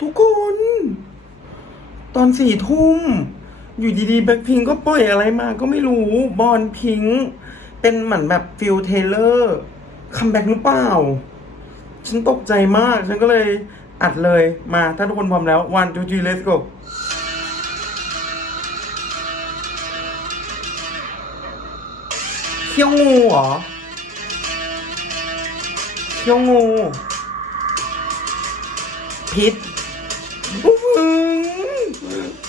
ทุกคน ตอนสี่ทุ่ม อยู่ดีๆแบ็คพิงก็ปล่อยอะไรมาก็ไม่รู้บอลพิงเป็นเหมือนแบบฟิลเทเลอร์คัมแบ็กหรือเปล่า ฉันตกใจมาก ฉันก็เลยอัดเลยมาถ้าทุกคนพร้อมแล้ว one two three let's go เขี้ยวงูเหรอเขี้ยวงู พิษ Mm-hmm.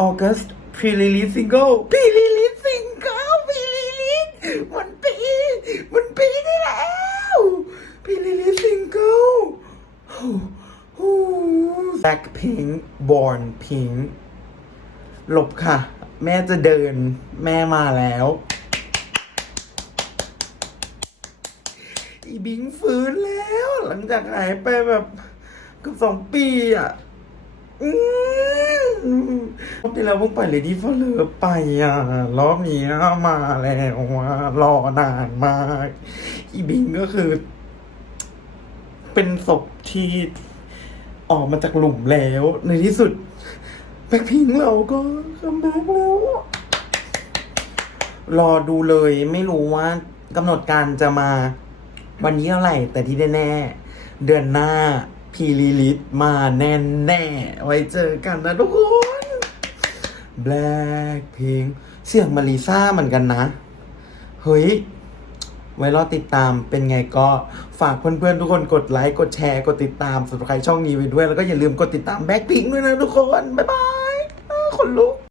ออกัสพรีลิลิซิงเกิลพรีลิลิซิงเกิลพรีลิลิมันปีมันปีได้แล้วพรีลิลิซิงเกิลแบ็คพิงบอร์นพิงหลบค่ะ แม่จะเดินแม่มาแล้วอีบิงฟื้นแล้ว หลังจากหายไปแบบเกือบสองปีอะ อืมรอบที่แล้วเพิ่งปล่อยเลดี้ฟอร์เลอไปอะ รอบนี้มาแล้วว่ารอนานมาก อีบิงก็คือ เป็นศพที่ออกมาจากหลุมแล้ว ในที่สุดแบ็คพิงเราก็คัมแบ็แล้วรอดูเลยไม่รู้ว่ากำหนดการจะมาวันนี้เท่าไหร่ แต่ที่แน่ๆเดือนหน้า พีลีลิตมาแน่แน่ไว้เจอกันนะทุกคนแบล็คพิงเสียงมาริซ่าเหมือนกันนะ เฮ้ย ไว้รอติดตามเป็นไงก็ฝากเพื่อนๆทุกคนกดไลค์ กดแชร์ กดติดตามสำหรับใครช่องนี้ไว้ด้วย แล้วก็อย่าลืมกดติดตามแบ็คพิงด้วยนะทุกคน บ๊ายบายขนลุก